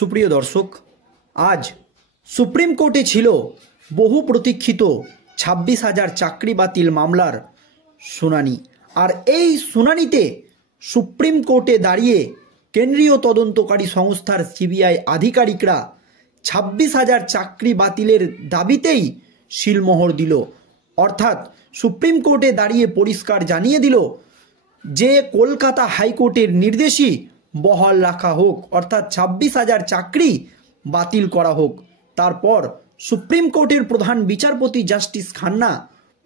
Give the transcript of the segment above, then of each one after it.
সুপ্রিয় দর্শক, আজ সুপ্রিম কোর্টে ছিল বহু প্রতীক্ষিত 26,000 চাকরি বাতিল মামলার শুনানি। আর এই শুনানিতে সুপ্রিম কোর্টে দাঁড়িয়ে কেন্দ্রীয় তদন্তকারী সংস্থার সিবিআই আধিকারিকরা 26,000 চাকরি বাতিলের দাবিতেই সিলমোহর দিল। অর্থাৎ সুপ্রিম কোর্টে দাঁড়িয়ে পরিষ্কার জানিয়ে দিল যে কলকাতা হাইকোর্টের নির্দেশই বহাল রাখা হোক, অর্থাৎ 26,000 চাকরি বাতিল করা হোক। তারপর সুপ্রিম কোর্টের প্রধান বিচারপতি জাস্টিস খান্না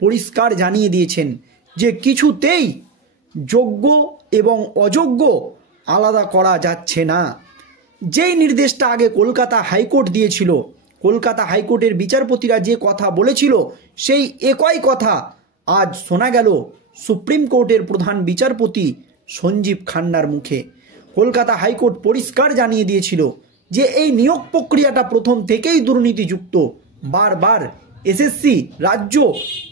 পরিষ্কার জানিয়ে দিয়েছেন যে কিছুতেই যোগ্য এবং অযোগ্য আলাদা করা যাচ্ছে না। যেই নির্দেশটা আগে কলকাতা হাইকোর্ট দিয়েছিল, কলকাতা হাইকোর্টের বিচারপতিরা যে কথা বলেছিল সেই একই কথা আজ শোনা গেল সুপ্রিম কোর্টের প্রধান বিচারপতি সঞ্জীব খান্নার মুখে। কলকাতা হাইকোর্ট পরিষ্কার জানিয়ে দিয়েছিল যে এই নিয়োগ প্রক্রিয়াটা প্রথম থেকেই দুর্নীতিযুক্ত। বারবার এসএসসি, রাজ্য,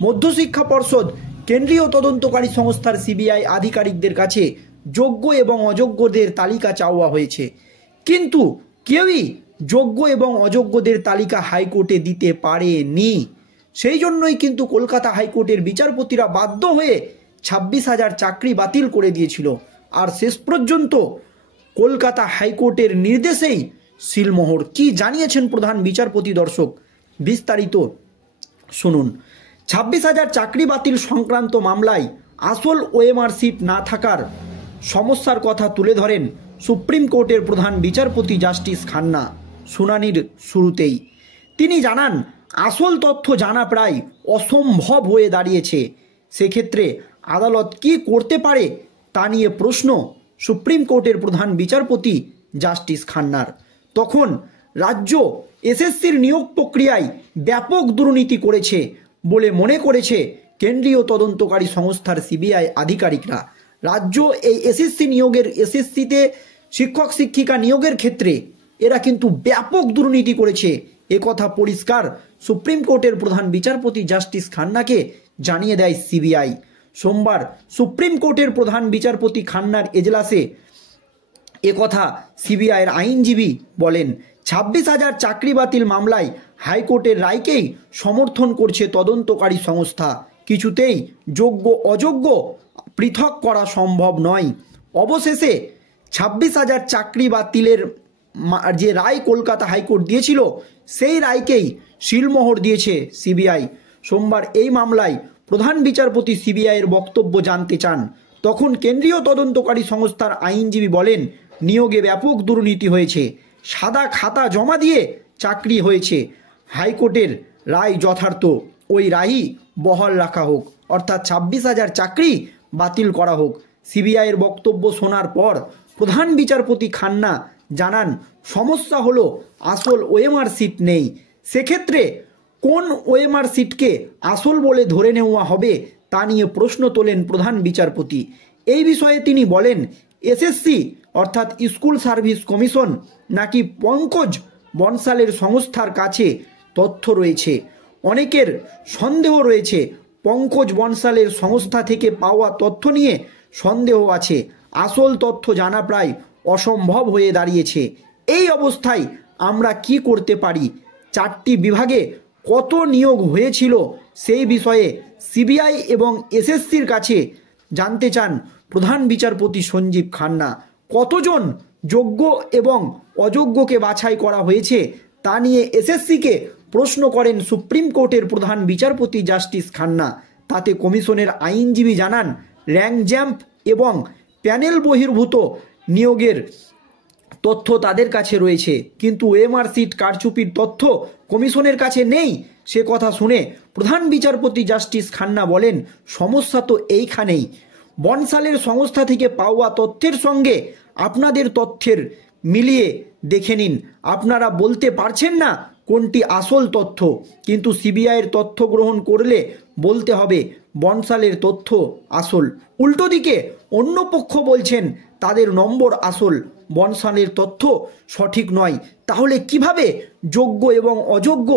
মধ্যশিক্ষা পর্ষদ, কেন্দ্রীয় তদন্তকারী সংস্থার সিবিআই আধিকারিকদের কাছে যোগ্য এবং অযোগ্যদের তালিকা চাওয়া হয়েছে, কিন্তু কেউই যোগ্য এবং অযোগ্যদের তালিকা হাইকোর্টে দিতে পারেনি। সেই জন্যই কিন্তু কলকাতা হাইকোর্টের বিচারপতিরা বাধ্য হয়ে 26,000 চাকরি বাতিল করে দিয়েছিল। আর শেষ পর্যন্ত কলকাতা হাইকোর্টের নির্দেশেই সিলমোহর। কি জানিয়েছেন প্রধান বিচারপতি দর্শক, বিস্তারিত শুনুন। 26,000 চাকরি বাতিল সংক্রান্ত মামলায় আসল ওএমআর সিট না থাকার সমস্যার কথা তুলে ধরেন সুপ্রিম কোর্টের প্রধান বিচারপতি জাস্টিস খান্না শুনানির শুরুতেই। তিনি জানান, আসল তথ্য জানা প্রায় অসম্ভব হয়ে দাঁড়িয়েছে। সেক্ষেত্রে আদালত কি করতে পারে তা নিয়ে প্রশ্ন সুপ্রিম কোর্টের প্রধান বিচারপতি জাস্টিস খান্নার। তখন রাজ্য এসএসসির নিয়োগ প্রক্রিয়ায় ব্যাপক দুর্নীতি করেছে বলে মনে করেছে কেন্দ্রীয় তদন্তকারী সংস্থার সিবিআই আধিকারিকরা। রাজ্য এই এসএসসিতে শিক্ষক শিক্ষিকা নিয়োগের ক্ষেত্রে এরা কিন্তু ব্যাপক দুর্নীতি করেছে, একথা পরিষ্কার সুপ্রিম কোর্টের প্রধান বিচারপতি জাস্টিস খান্নাকে জানিয়ে দেয় সিবিআই। সোমবার সুপ্রিম কোর্টের প্রধান বিচারপতি খান্নার এজলাসে একথা সিবিআইয়ের আইনজীবী বলেন। 26,000 চাকরি বাতিল মামলায় হাইকোর্টের রায়কেই সমর্থন করছে তদন্তকারী সংস্থা। কিছুতেই যোগ্য অযোগ্য পৃথক করা সম্ভব নয়। অবশেষে 26,000 চাকরি বাতিলের যে রায় কলকাতা হাইকোর্ট দিয়েছিল সেই রায়কেই সিলমোহর দিয়েছে সিবিআই। সোমবার এই মামলায় প্রধান বিচারপতি সিবিআইয়ের বক্তব্য জানতে চান। তখন কেন্দ্রীয় তদন্তকারী সংস্থার আইনজীবী বলেন, নিয়োগে ব্যাপক দুর্নীতি হয়েছে, সাদা খাতা জমা দিয়ে চাকরি হয়েছে। হাইকোর্টের রায় যথার্থ, ওই রায়ই বহাল রাখা হোক, অর্থাৎ 26,000 চাকরি বাতিল করা হোক। সিবিআইয়ের বক্তব্য শোনার পর প্রধান বিচারপতি খান্না জানান, সমস্যা হলো আসল ওএমআর সিট নেই। সেক্ষেত্রে কোন ওএমআর সিটকে আসল বলে ধরে নেওয়া হবে তা নিয়ে প্রশ্ন তোলেন প্রধান বিচারপতি। এই বিষয়ে তিনি বলেন, এসএসসি অর্থাৎ স্কুল সার্ভিস কমিশন নাকি পঙ্কজ বনসালের সংস্থার কাছে তথ্য রয়েছে। অনেকের সন্দেহ রয়েছে, পঙ্কজ বনসালের সংস্থা থেকে পাওয়া তথ্য নিয়ে সন্দেহ আছে। আসল তথ্য জানা প্রায় অসম্ভব হয়ে দাঁড়িয়েছে। এই অবস্থায় আমরা কি করতে পারি? 4টি বিভাগে কত নিয়োগ হয়েছিল সেই বিষয়ে সিবিআই এবং এসএসসির কাছে জানতে চান প্রধান বিচারপতি সঞ্জীব খান্না। কতজন যোগ্য এবং অযোগ্যকে বাছাই করা হয়েছে তা নিয়ে এসএসসিকে প্রশ্ন করেন সুপ্রিম কোর্টের প্রধান বিচারপতি জাস্টিস খান্না। তাতে কমিশনের আইনজীবী জানান, র্যাঙ্ক জ্যাম্প এবং প্যানেল বহির্ভূত নিয়োগের তথ্য তাদের কাছে রয়েছে, কিন্তু ওএমআর সিট কারচুপির তথ্য কমিশনের কাছে নেই। সে কথা শুনে প্রধান বিচারপতি জাস্টিস খান্না বলেন, সমস্যা তো এইখানেই। বনসালের সংস্থা থেকে পাওয়া তথ্যের সঙ্গে আপনাদের তথ্যের মিলিয়ে দেখে নিন। আপনারা বলতে পারছেন না কোনটি আসল তথ্য, কিন্তু সিবিআইয়ের তথ্য গ্রহণ করলে বলতে হবে বনসালের তথ্য আসল। উল্টো দিকে অন্য পক্ষ বলছেন তাদের নম্বর আসল, বনসালের তথ্য সঠিক নয়। তাহলে কিভাবে যোগ্য এবং অযোগ্য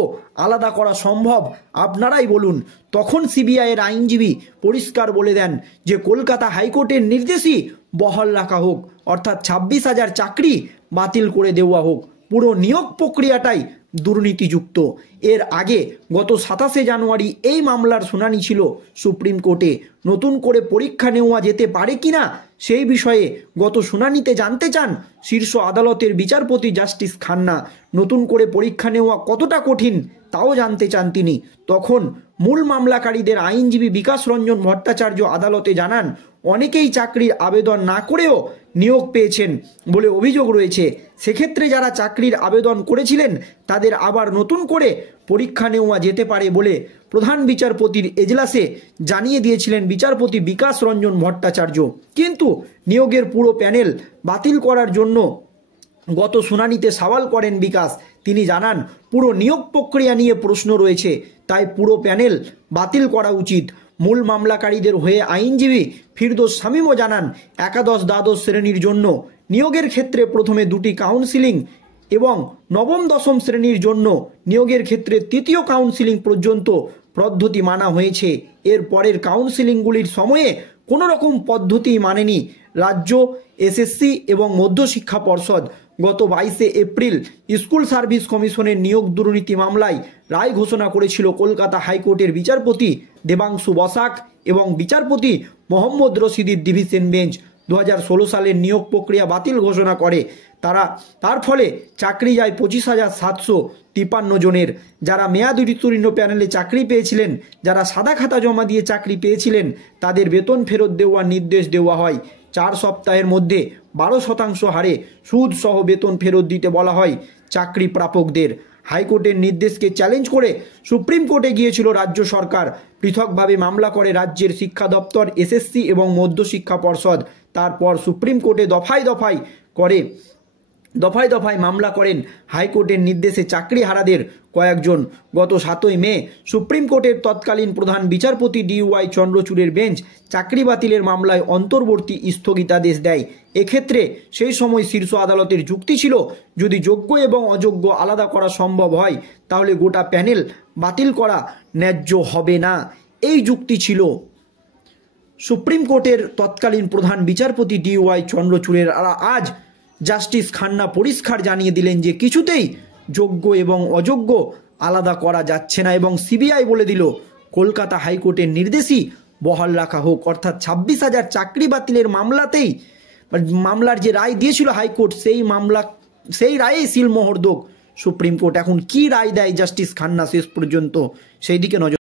আলাদা করা সম্ভব? আপনারাই বলুন। তখন সিবিআইয়ের আইনজীবী পরিষ্কার বলে দেন যে কলকাতা হাইকোর্টের নির্দেশই বহাল রাখা হোক, অর্থাৎ 26,000 চাকরি বাতিল করে দেওয়া হোক। পুরো নিয়োগ প্রক্রিয়াটাই দুর্নীতিযুক্ত। এর আগে গত 27শে জানুয়ারি এই মামলার শুনানি ছিল সুপ্রিম কোর্টে। নতুন করে পরীক্ষা নেওয়া যেতে পারে কিনা সেই বিষয়ে গত শুনানিতে জানতে চান শীর্ষ আদালতের বিচারপতি জাস্টিস খান্না। নতুন করে পরীক্ষা নেওয়া কতটা কঠিন তাও জানতে চান তিনি। তখন মূল মামলাকারীদের আইনজীবী বিকাশ রঞ্জন ভট্টাচার্য আদালতে জানান, অনেকেই চাকরির আবেদন না করেও নিয়োগ পেয়েছেন বলে অভিযোগ রয়েছে। সেক্ষেত্রে যারা চাকরির আবেদন করেছিলেন তাদের আবার নতুন করে পরীক্ষা নেওয়া যেতে পারে বলে প্রধান বিচারপতির এজলাসে জানিয়ে দিয়েছিলেন বিচারপতি বিকাশ রঞ্জন ভট্টাচার্য। কিন্তু নিয়োগের পুরো প্যানেল বাতিল করার জন্য গত শুনানিতে সওয়াল করেন বিকাশ। তিনি জানান, পুরো নিয়োগ প্রক্রিয়া নিয়ে প্রশ্ন রয়েছে, তাই পুরো প্যানেল বাতিল করা উচিত। মূল মামলাকারীদের হয়ে আইনজীবী ফিরদৌস শামীমও জানান, একাদশ দ্বাদশ শ্রেণীর জন্য নিয়োগের ক্ষেত্রে প্রথমে 2টি কাউন্সিলিং এবং নবম দশম শ্রেণীর জন্য নিয়োগের ক্ষেত্রে 3য় কাউন্সিলিং পর্যন্ত পদ্ধতি মানা হয়েছে। এর পরের কাউন্সিলিংগুলির সময়ে কোনো রকম পদ্ধতি মানেনি রাজ্য এসএসসি এবং মধ্যশিক্ষা পর্ষদ। গত 22শে এপ্রিল স্কুল সার্ভিস কমিশনের নিয়োগ দুর্নীতি মামলায় রায় ঘোষণা করেছিল কলকাতা হাইকোর্টের বিচারপতি দেবাংশু বসাক এবং বিচারপতি মোহাম্মদ রশিদের ডিভিশন বেঞ্চ। 2016 সালের নিয়োগ প্রক্রিয়া বাতিল ঘোষণা করে তার ফলে চাকরি যায় 25,753 জনের। যারা মেয়াদ উত্তীর্ণ প্যানেলে চাকরি পেয়েছিলেন, যারা সাদা খাতা জমা দিয়ে চাকরি পেয়েছিলেন, তাদের বেতন ফেরত দেওয়ার নির্দেশ দেওয়া হয়। 4 সপ্তাহের মধ্যে 12% হারে সুদ সহ বেতন ফেরত দিতে বলা হয় চাকরি প্রাপকদের। হাইকোর্টের নির্দেশকে চ্যালেঞ্জ করে সুপ্রিম কোর্টে গিয়েছিল রাজ্য সরকার। পৃথকভাবে মামলা করে রাজ্যের শিক্ষা দপ্তর, এসএসসি এবং মধ্যশিক্ষা পর্ষদ। তারপর সুপ্রিম কোর্টে দফায় দফায় মামলা করেন হাইকোর্টের নির্দেশে চাকরিহারাদের কয়েকজন। গত 7ই মে সুপ্রিম কোর্টের তৎকালীন প্রধান বিচারপতি DY চন্দ্রচূড়ের বেঞ্চ চাকরি বাতিলের মামলায় অন্তর্বর্তী স্থগিতাদেশ দেয়। এক্ষেত্রে সেই সময় শীর্ষ আদালতের যুক্তি ছিল, যদি যোগ্য এবং অযোগ্য আলাদা করা সম্ভব হয় তাহলে গোটা প্যানেল বাতিল করা ন্যায্য হবে না। এই যুক্তি ছিল সুপ্রিম কোর্টের তৎকালীন প্রধান বিচারপতি DY চন্দ্রচূড়ের। আর আজ জাস্টিস খান্না পরিষ্কার জানিয়ে দিলেন যে কিছুতেই যোগ্য এবং অযোগ্য আলাদা করা যাচ্ছে না এবং সিবিআই বলে দিল কলকাতা হাইকোর্টের নির্দেশই বহাল রাখা হোক। অর্থাৎ 26,000 চাকরি বাতিলের মামলার যে রায় দিয়েছিল হাইকোর্ট, সেই রায়েই সিলমোহর দোক সুপ্রিম কোর্ট। এখন কি রায় দেয় জাস্টিস খান্না শেষ পর্যন্ত সেই দিকে নজর